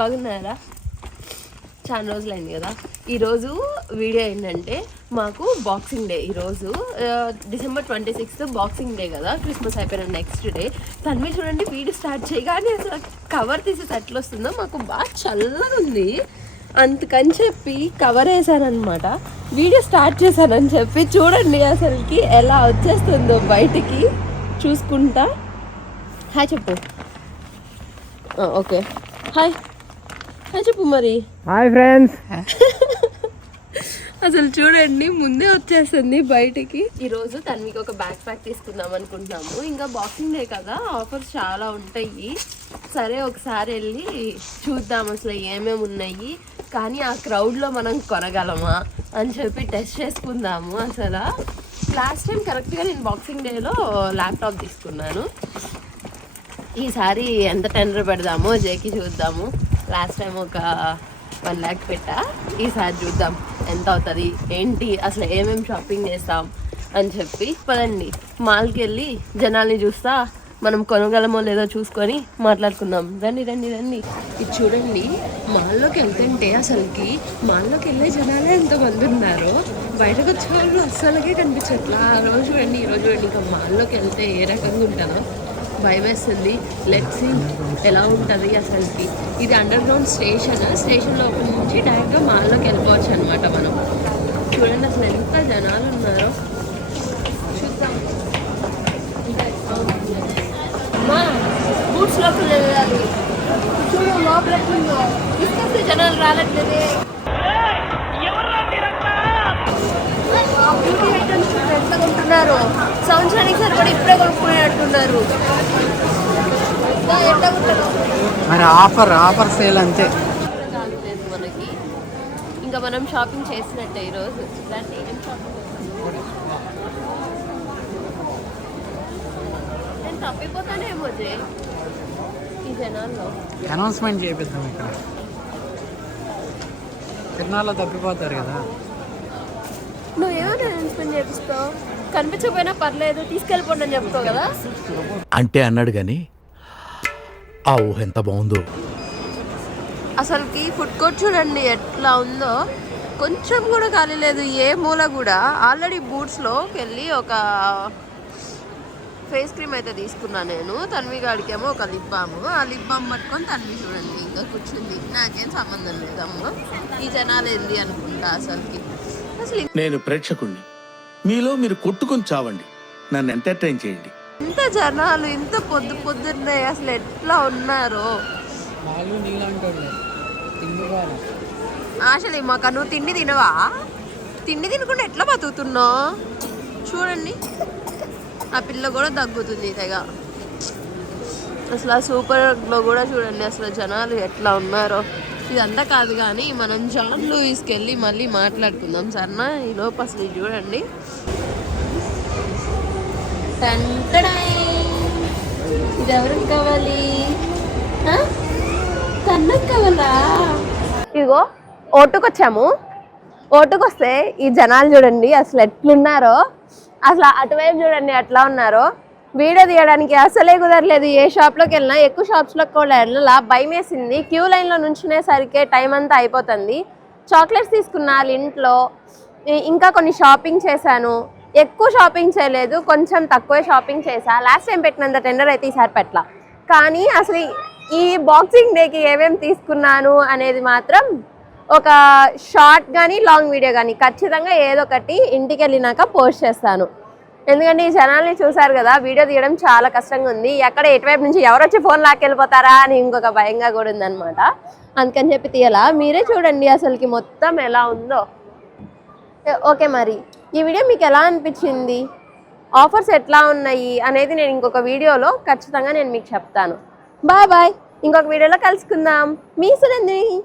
బాగున్నారా? చాలా రోజులైంది కదా. ఈరోజు వీడియో ఏంటంటే మాకు బాక్సింగ్ డే. ఈరోజు December 26th బాక్సింగ్ డే కదా, క్రిస్మస్ అయిపోయిన నెక్స్ట్ డే. తన్వి చూడండి వీడియో స్టార్ట్ చేయగానే అసలు కవర్ తీసేసి ఎట్లా వస్తుందో, మాకు బాగా చల్లగా ఉంది అందుకని చెప్పి కవర్ వేసానమాట. వీడియో స్టార్ట్ చేశానని చెప్పి చూడండి అసలుకి ఎలా వచ్చేస్తుందో బయటికి చూసుకుంటా. హాయ్ చెప్పు. ఓకే హాయ్ హాయ్ చెప్పు మరి. Hi friends. అసలు చూడండి ముందే వచ్చేస్తుంది బయటికి. ఈరోజు తనకి ఒక బ్యాక్ ప్యాక్ తీసుకుందాం అనుకుంటున్నాము. ఇంకా బాక్సింగ్ డే కదా, ఆఫర్స్ చాలా ఉంటాయి. సరే ఒకసారి వెళ్ళి చూద్దాం అసలు ఏమేమి ఉన్నాయి, కానీ ఆ క్రౌడ్లో మనం కొనగలమా అని చెప్పి టెస్ట్ చేసుకుందాము. అసలు లాస్ట్ టైం కరెక్ట్గా నేను బాక్సింగ్ డేలో ల్యాప్టాప్ తీసుకున్నాను. ఈసారి ఎంత టెండర్ పెడదామో జేకి చూద్దాము. లాస్ట్ టైం ఒక 1 lakh పెట్టా, ఈసారి చూద్దాం ఎంత అవుతుంది ఏంటి, అసలు ఏమేమి షాపింగ్ చేస్తాం అని చెప్పి. పదండి మాల్కి వెళ్ళి జనాల్ని చూస్తా మనం కొనగలమో లేదో చూసుకొని మాట్లాడుకుందాం. రండి రండి రండి. ఇది చూడండి, మాల్లోకి వెళ్తుంటే అసలుకి మాల్లోకి వెళ్ళే జనాలే ఎంతమంది ఉన్నారో, బయటకు వచ్చే వాళ్ళు అస్సలకే కనిపించట్లా. ఆ రోజు చూడండి ఈ రోజు చూడండి. ఇంకా మాల్లోకి వెళ్తే ఏ రకంగా ఉంటుందో భయం వేస్తుంది. లెట్స్ సీ ఎలా ఉంటుంది అసలుకి. ఇది అండర్ గ్రౌండ్ స్టేషన్ లోపల నుంచి డైరెక్ట్గా మాల్లోకి వెళ్ళిపోవచ్చు అనమాట మనం. చూడండి అసలు ఎంత జనాలు ఉన్నారో చూద్దాం. బూట్స్ లోపల వెళ్ళాలి. చూడు లోపల తీసుకొస్తే జనాలు రాలట్లేదే. బ్యూటీ ఐటమ్స్ ఎంత కొంటున్నారు, సంవత్సరానికి సరిపడా ఇప్పుడే కొనుక్కునేట్టున్నారు. మరి ఆఫర్ సేల్ అంతే. మనకి ఇంకా మనం షాపింగ్ చేసినట్టే ఈరోజు. నేను తప్పిపోతానేమో ఈ జనాల్లో. అనౌన్స్మెంట్ చేపిద్దాం. ఇక్కడ తిరునాళ్ళలో తప్పిపోతారు కదా. నువ్వు ఏమైనా అనౌన్స్మెంట్ చేపిస్తావు, కనిపించకపోయినా పర్లేదు తీసుకెళ్ళిపోండి అని చెప్తావు కదా. అంటే అన్నాడు కానీ ఆ ఊహ ఎంత బాగుందో. అసలుకి ఫుడ్ కోర్ట్ చూడండి ఎట్లా ఉందో, కొంచెం కూడా ఖాళీ లేదు ఏ మూల కూడా. ఆల్రెడీ బూట్స్లోకి వెళ్ళి ఒక ఫేస్ క్రీమ్ అయితే తీసుకున్నా నేను. తన్వి గాడికేమో ఒక లిప్ బామ్. ఆ లిప్ బామ్ పట్టుకొని తన్వి చూడండి ఇంకా కూర్చుంది. నాకేం సంబంధం లేదమ్మ. ఈ జనాలు ఏంది అనుకుంటా అసలుకి. అసలు నేను ప్రేక్షకుణ్ణి, మీలో మీరు కొట్టుకొని చావండి, నన్ను ఎంటర్టైన్ చేయండి. ఇంత జనాలు ఇంత పొద్దున్నే అసలు ఎట్లా ఉన్నారో. అసలు మాకు నువ్వు తిండి తినవా? తిండి తినకుండా ఎట్లా బతుకుతున్నావు చూడండి. ఆ పిల్ల కూడా తగ్గుతుంది తెగ. అసలు ఆ సూపర్లో కూడా చూడండి అసలు జనాలు ఎట్లా ఉన్నారో. ఇదంతా కాదు కానీ మనం జాన్ లూయిస్కి వెళ్ళి మళ్ళీ మాట్లాడుకుందాం సరేనా. ఈ లోపు అసలు చూడండి ఇది ఎవరికి కావాలి? కన్నకు కావాలా? ఇదిగో ఓటుకు వచ్చాము. ఓటుకు వస్తే ఈ జనాలు చూడండి అసలు ఎట్లున్నారో. అసలు అటువైపు చూడండి ఎట్లా ఉన్నారో. వీడియో తీయడానికి అసలే కుదరలేదు. ఏ షాప్లోకి వెళ్ళినా ఎక్కువ షాప్స్లోకి కూడా వెళ్ళినా భయం వేసింది. క్యూ లైన్లో నుంచునేసరికి టైం అంతా అయిపోతుంది. చాక్లెట్స్ తీసుకున్నా ఇంట్లో, ఇంకా కొన్ని షాపింగ్ చేశాను. ఎక్కువ షాపింగ్ చేయలేదు, కొంచెం తక్కువే షాపింగ్ చేశా. లాస్ట్ టైం పెట్టినంత టెండర్ అయితే ఈసారి పెట్టలా. కానీ అసలు ఈ బాక్సింగ్ డేకి ఏమేమి తీసుకున్నాను అనేది మాత్రం ఒక షార్ట్ కానీ లాంగ్ వీడియో కానీ ఖచ్చితంగా ఏదో ఒకటి ఇంటికి వెళ్ళినాక పోస్ట్ చేస్తాను. ఎందుకంటే ఈ ఛానల్ని చూసారు కదా, వీడియో తీయడం చాలా కష్టంగా ఉంది. ఎక్కడ ఎటువైపు నుంచి ఎవరు వచ్చి ఫోన్ లాక్కెళ్ళిపోతారా అని ఇంకొక భయంగా కూడా ఉందన్నమాట. అందుకని చెప్పి తీయాలా. మీరే చూడండి అసలుకి మొత్తం ఎలా ఉందో. ఓకే మరి ఈ వీడియో మీకు ఎలా అనిపించింది, ఆఫర్స్ ఎట్లా ఉన్నాయి అనేది నేను ఇంకొక వీడియోలో ఖచ్చితంగా నేను మీకు చెప్తాను. Bye bye. ఇంకొక వీడియోలో కలుసుకుందాం. మీ సునందిని.